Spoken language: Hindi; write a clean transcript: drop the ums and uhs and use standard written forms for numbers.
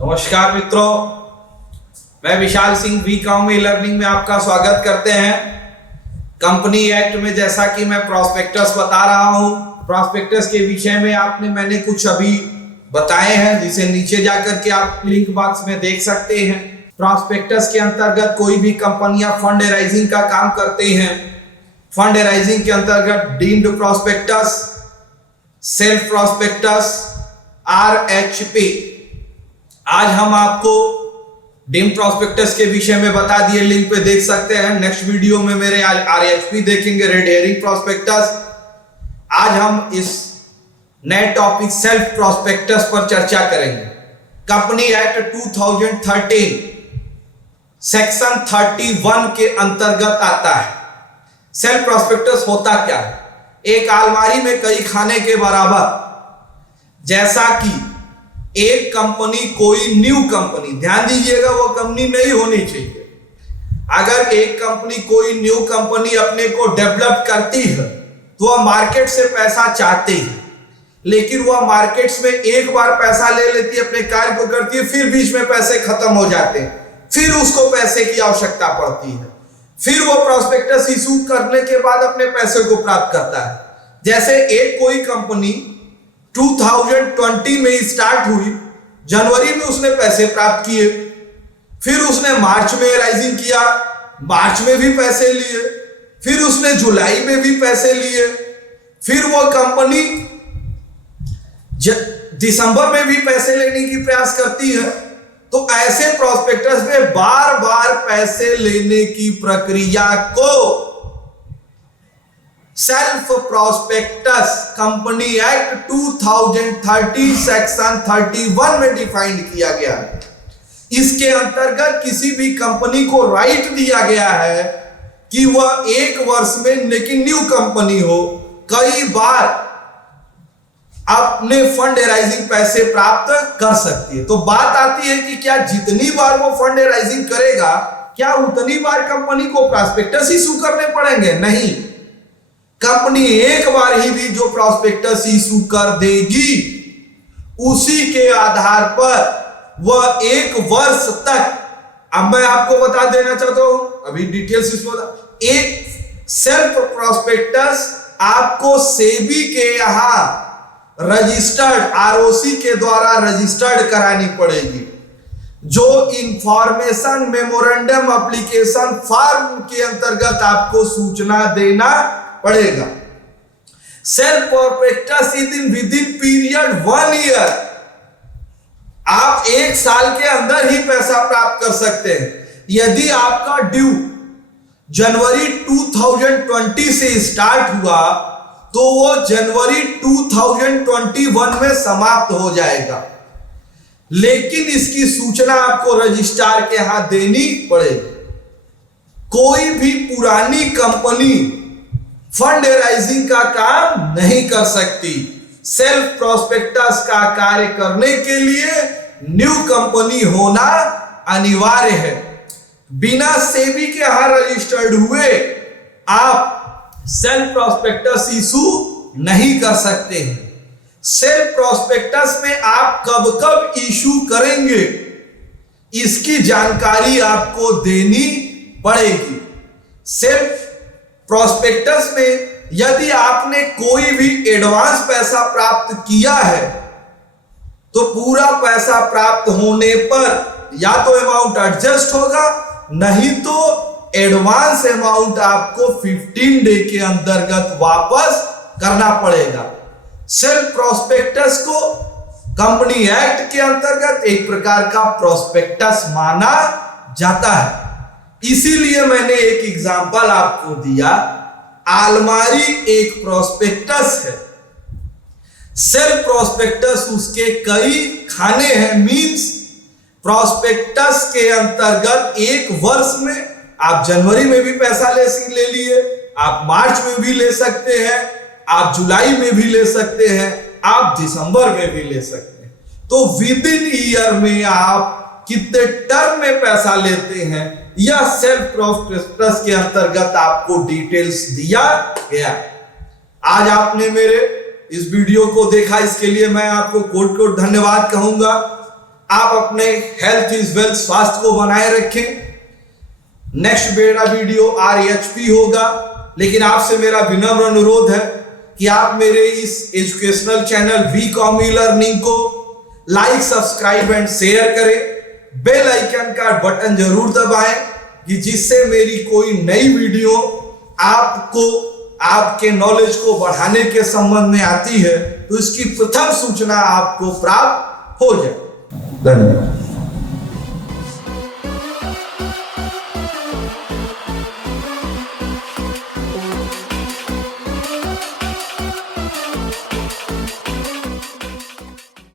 नमस्कार मित्रों, मैं विशाल सिंह वी लर्निंग में आपका स्वागत करते हैं। कंपनी एक्ट में जैसा कि मैं प्रॉस्पेक्टस बता रहा हूं, प्रॉस्पेक्टस के विषय में मैंने कुछ अभी बताए हैं, जिसे नीचे जाकर के आप लिंक बॉक्स में देख सकते हैं। प्रॉस्पेक्टस के अंतर्गत कोई भी कंपनियां फंड राइजिंग का काम करते हैं। फंड राइजिंग के अंतर्गत deemed prospectus, self prospectus, RHP। आज हम आपको डीम्ड प्रॉस्पेक्टस के विषय में बता दिए, लिंक पे देख सकते हैं। नेक्स्ट वीडियो में मेरे RHP देखेंगे, रेड हेरिंग प्रॉस्पेक्टस। आज हम इस नए टॉपिक सेल्फ प्रॉस्पेक्टस पर चर्चा करेंगे। कंपनी एक्ट 2013 सेक्शन 31 के अंतर्गत आता है। सेल्फ प्रॉस्पेक्टस होता क्या है? एक अलमारी में कई खाने के बराबर। जैसा कि एक कंपनी, कोई न्यू कंपनी, ध्यान दीजिएगा वो कंपनी नहीं होनी चाहिए। अगर एक कंपनी, कोई न्यू कंपनी अपने को डेवलप करती है तो वह मार्केट से पैसा चाहती है, लेकिन वह मार्केट्स में एक बार पैसा ले लेती है, अपने कार्य को करती है, फिर बीच में पैसे खत्म हो जाते हैं, फिर उसको पैसे की आवश्यकता पड़ती है, फिर वो प्रॉस्पेक्टस इशू करने के बाद अपने पैसे को प्राप्त करता है। जैसे एक कोई कंपनी 2020 में स्टार्ट हुई, जनवरी में उसने पैसे प्राप्त किए, फिर उसने मार्च में राइजिंग किया, मार्च में भी पैसे लिए, फिर उसने जुलाई में भी पैसे लिए, फिर वो कंपनी दिसंबर में भी पैसे लेने की प्रयास करती है। तो ऐसे प्रॉस्पेक्टस में बार बार पैसे लेने की प्रक्रिया को self prospectus company act 2013 section 31 में डिफाइंड किया गया है। इसके अंतर्गत किसी भी कंपनी को राइट दिया गया है कि वह एक वर्ष में, लेकिन न्यू कंपनी हो, कई बार अपने फंड राइजिंग पैसे प्राप्त कर सकती है। तो बात आती है कि क्या जितनी बार वो फंड राइजिंग करेगा, क्या उतनी बार कंपनी को प्रॉस्पेक्टस इशू करने पड़ेंगे? नहीं, कंपनी एक बार ही भी जो प्रॉस्पेक्टस इशू कर देगी, उसी के आधार पर वह एक वर्ष तक, अब मैं आपको बता देना चाहता हूं, अभी डिटेल्स इसमें, एक सेल्फ प्रॉस्पेक्टस आपको सेबी के यहां रजिस्टर्ड, ROC के द्वारा रजिस्टर्ड करानी पड़ेगी, जो इंफॉर्मेशन मेमोरेंडम एप्लीकेशन फॉर्म के अंतर्गत आपको सूचना देना पड़ेगा। Self prospectus with in period 1 year, आप एक साल के अंदर ही पैसा प्राप्त कर सकते हैं। यदि आपका ड्यू जनवरी 2020 से स्टार्ट हुआ तो वो जनवरी 2021 में समाप्त हो जाएगा, लेकिन इसकी सूचना आपको रजिस्ट्रार के हाथ देनी पड़ेगी। कोई भी पुरानी कंपनी फंड राइजिंग का काम नहीं कर सकती। सेल्फ प्रॉस्पेक्टस का कार्य करने के लिए न्यू कंपनी होना अनिवार्य है। बिना सेबी के यहां रजिस्टर्ड हुए आप सेल्फ प्रॉस्पेक्टस इशू नहीं कर सकते हैं। सेल्फ प्रॉस्पेक्टस में आप कब कब इशू करेंगे, इसकी जानकारी आपको देनी पड़ेगी। सेल्फ प्रॉस्पेक्टस में यदि आपने कोई भी एडवांस पैसा प्राप्त किया है, तो पूरा पैसा प्राप्त होने पर या तो अमाउंट एडजस्ट होगा, नहीं तो एडवांस अमाउंट आपको 15 डे के अंतर्गत वापस करना पड़ेगा। सेल्फ प्रॉस्पेक्टस को कंपनी एक्ट के अंतर्गत एक प्रकार का प्रॉस्पेक्टस माना जाता है। इसीलिए मैंने एक एग्जांपल आपको दिया। अलमारी एक प्रॉस्पेक्टस है, सेल्फ प्रॉस्पेक्टस उसके कई खाने हैं। मींस प्रॉस्पेक्टस के अंतर्गत एक वर्ष में आप जनवरी में भी पैसा ले लिए, आप मार्च में भी ले सकते हैं, आप जुलाई में भी ले सकते हैं, आप दिसंबर में भी ले सकते हैं। तो विद इन ईयर में आप कितने टर्म में पैसा लेते हैं, यह सेल्फ प्रॉस्पेक्टस के अंतर्गत आपको डिटेल्स दिया गया। आज आपने मेरे इस वीडियो को देखा, इसके लिए मैं आपको कोट धन्यवाद कहूंगा। आप अपने हेल्थ इज वेल्थ, स्वास्थ्य को बनाए रखें। नेक्स्ट मेरा वीडियो RHP होगा, लेकिन आपसे मेरा विनम्र अनुरोध है कि आप मेरे इस एजुकेशनल चैनल V-Com E-Learning को लाइक, सब्सक्राइब एंड शेयर करें। बेल आइकन का बटन जरूर दबाएं कि जिससे मेरी कोई नई वीडियो आपको आपके नॉलेज को बढ़ाने के संबंध में आती है तो इसकी प्रथम सूचना आपको प्राप्त हो जाए। धन्यवाद।